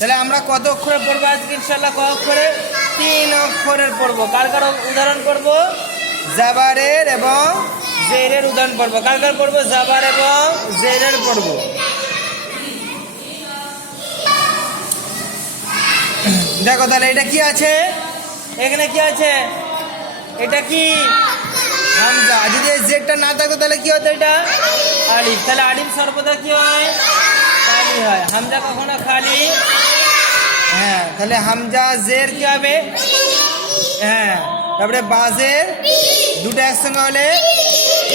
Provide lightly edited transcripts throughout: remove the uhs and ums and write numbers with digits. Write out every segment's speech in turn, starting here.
তাহলে আমরা কত অক্ষরে পড়বো আজকে ইনশাল্লাহ? ক অক্ষরে? 3 অক্ষরের পড়বো। কার কার উদাহরণ পড়বো? জাবারের এবং জেরের উদাহরণ পড়বো। কার কার পড়বো? জাবার এবং জেরের পড়বো। দেখো তাহলে এটা কি আছে? এখানে কি আছে? এটা কি? হামজা। যদি এই জেডটা না থাকতো তাহলে কি হতো? এটা আলিফ। তাহলে আলিফ সর্বদা কি হয়? খালি হয়। হামজা কখনো খালি? হ্যাঁ। তাহলে হামজা জের কি হবে? হ্যাঁ। তারপরে বাজের দুটো একসঙ্গে হলে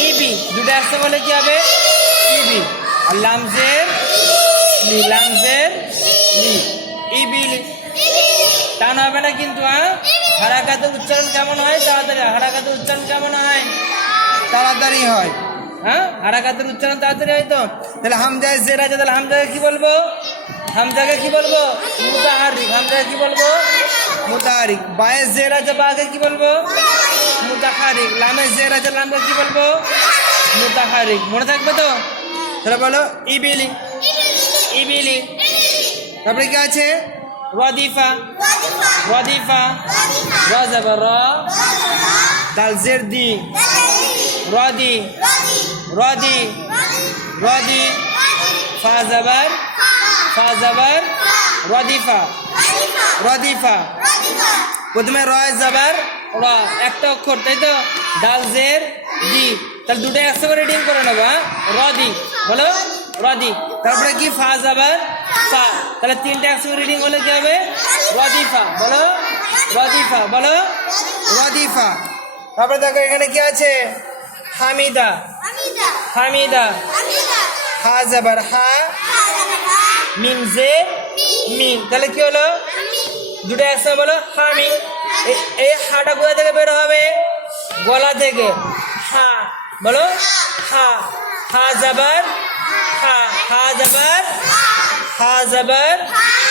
ইবি, দুটো একসঙ্গে হলে কি হবে? ইবি। আর লামজের লি, লামজের লি, ইবিলি। টান হবে না কিন্তু। হ্যাঁ, হারাকাতের উচ্চারণ কেমন হয়? তাড়াতাড়ি। হারাকাতের উচ্চারণ কেমন হয়? তাড়াতাড়ি হয়। হ্যাঁ, হারাকাতের উচ্চারণ তাড়াতাড়ি হয় তো। তাহলে হামজায় জের আছে, তাহলে হামজাকে কি বলবো? হামজাকে কি বলবো? মুতাহারিক। হামজাকে কি বলবো? মুতাহারিক। বায়ে জের আছে, বাকে কি বলবো? মুতাহারিক। লামে জের আছে, লামকে কি বলবো? মুতাহারিক। মনে থাকবে তো? তাহলে বলো ইবিলি, ইবিলি। তারপরে কি আছে? ওয়াদিফা, ওয়াদিফা। রা যাবার র, দাল জের দি, রাদি, রাদি, রাদি। ফা যাবার, ফা যাবার রাদিফা, রাদিফা। প্রথমে রয় যাবার র, একটা অক্ষর, তাই তো? দাল জের দি, তাহলে দুটো একসঙ্গে রিডিং করে নেবো। হ্যাঁ, রদি। বলো রদি। তারপরে কি? ফা যাবার ফা, তাহলে তিনটা একসঙ্গে রিডিং হলে কি হবে? রদিফা। বলো রদিফা, বলো রদিফা। তারপরে দেখো এখানে কি আছে? হামিদা, হামিদা। হা যাবার হা, মিম জের মিম, তাহলে কি হলো? দুটো একসঙ্গে বলো হামি। এই হাটা কোথা থেকে বের হবে? গলা থেকে। হা, বলো হা। হা যাবার হা, হা যাবার, হা যাবার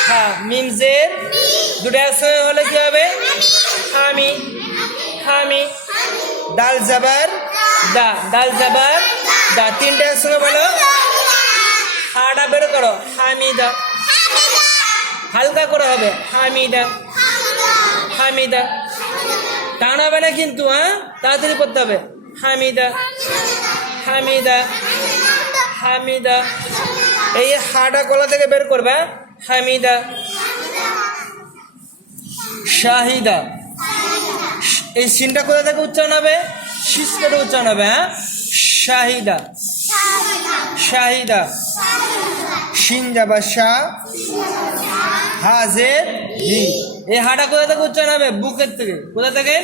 হা, মিম জের, দুটো একসঙ্গে হলে কি হবে? হামি, হামি। ডাল যাবার দা, ডাল যাবার দা, তিনটা একসঙ্গে বলো হাটা বের করো। হামিদা। হালকা করে হবে হামিদা, হামিদা। টান হবে না কিন্তু। হ্যাঁ, তাড়াতাড়ি করতে হবে। হামিদা, হামিদা, হামিদা। এই হাটা গলা থেকে বের করবে। হামিদা। শাহিদা, এই সিনটা কোথা থেকে উচ্চারণ হবে? শিস করে উচ্চারণ হবে। হ্যাঁ, শাহিদা, শাহিদা। শিন যাবা শাহ, হাজের হি। এই হাটা কোথা থেকে উচ্চারণ হবে? বুকের থেকে। কোথা থেকে?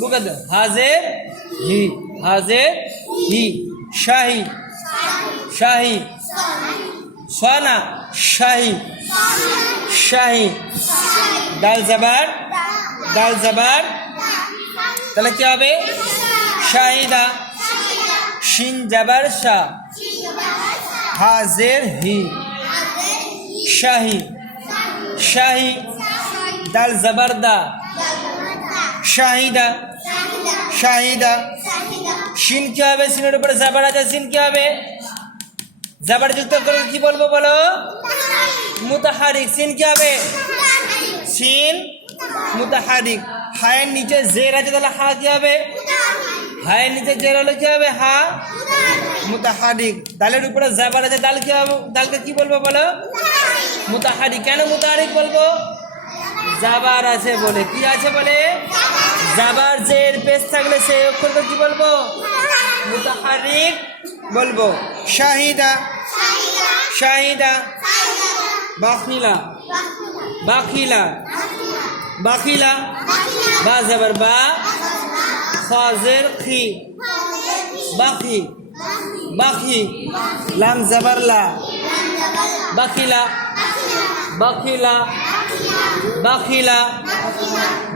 বুকের থেকে। হাজের হি, হাজের হি। শাহি, শাহি। সানা, শাহি, শাহি। ডাল যাবার, ডাল যাবার, তাহলে কি হবে? শাহিদা। শিন যাবার শাহ, হাজের হি, শাহি, শাহি। ডাল যাবার দা, শাহিদা, শাহিদা। শিন কি হবে? সিনের উপরে জাবার আছে, সিন কি হবে? জাবার যুক্ত করে কি বলবো? বলো মুতাহারিক। সিন কি হবে? সিন মুতাহারিক। হায়ের নিচে জের আছে, তাহলে হা কি হবে? হায়ের নিচে জের হলে কি হবে? হা মুতাহারিক। দালের উপরে জাবার আছে, দাল কি হবে? দালকে কি বলবো? বলো মুতাহারিক। কেন মুতাহারিক বলবো? জাবার আছে বলে। কি আছে বলে? জাবার জের পেশ থাকলে সেই অক্ষরকে কি বলবো? মুতাহারিক বলবো। শাহিদা, শাহিদা। বাখিলা, বাখিলা, বাখিলা। বা যাবার বা, খাজের খি, বাখি, বাখি। লাম যাবার লা, বাখিলা, বাখিলা, বাখিলা,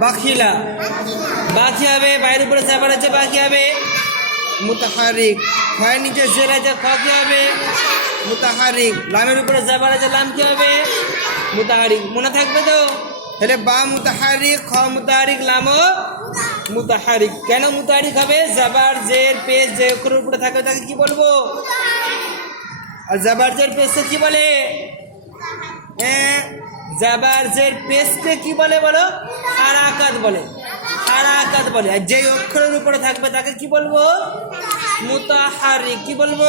বাখিলা। বাকি হবে, বাইরের উপরে যাবার আছে, বাকি হবে মুতাহারিক। খয়ের নিচে জের আছে, খ কি হবে? মুতাহারিক। লামের উপরে যাবার আছে, লাম কি হবে? মুতাহারিক। মনে থাকবে তো? তাহলে বা মুতাহারিক, খ মুতাহারিক, লামও মুতাহারিক। কেন মুতাহারিক হবে? জাবার জের পেশ যে অক্ষরের উপরে থাকে তাকে কি বলবো? আর জাবার জের পেশকে কি বলে? জাবার জের পেশকে কি বলে বলো? হারাকাত বলে। হারাকাত বলে। আর যেই অক্ষরের উপরে থাকবে তাকে কি বলবো? মুতাহারিক। কি বলবো?